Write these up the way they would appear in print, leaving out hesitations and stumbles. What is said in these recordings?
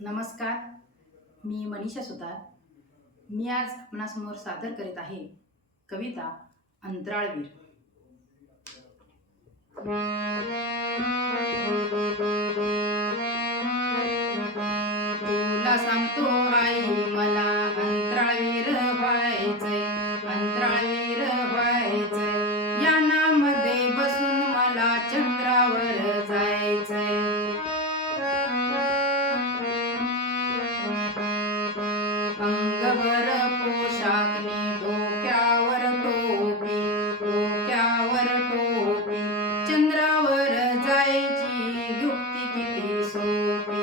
नमस्कार, मी मनीषा सुतार. मी आज आपणासमोर सादर करीत आहे कविता अंतराळवीर. तुला सांगतो आई मला अंतराळवीर व्हायचंय, अंतराळवीर व्हायचंय. यानामध्ये बसून मला चंद्रावर जायचंय. अंगभर पोशाखनी डोक्यावर टोपी, डोक्यावर टोपी. चंद्रावर जायची युक्ती किती सोपी.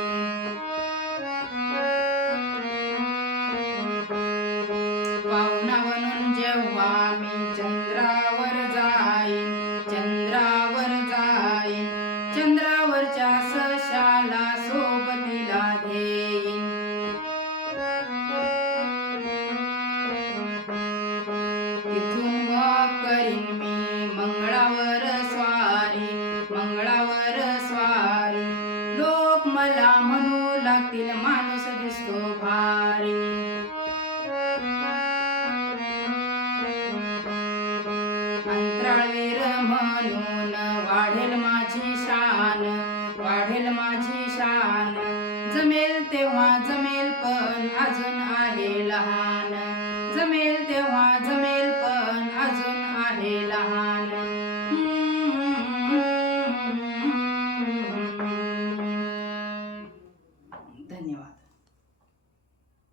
पाहुणा म्हणून जेव्हा मी चंद्रावर जाईन, चंद्रावर जाईन. चंद्रावरच्या सशाला सोबतीला घेईन. तिथून मग करीन मी मंगळावर स्वारी, मंगळावर स्वारी. लोक मला म्हणू लागतील माणूस दिसतो भारी. अंतराळवीर म्हणून वाढेल माझी शान, वाढेल माझी शान. जमेल तेव्हा जमेल पण अजून आहे लहान, जमेल तेव्हा जमेल पण अजून आहे लहान.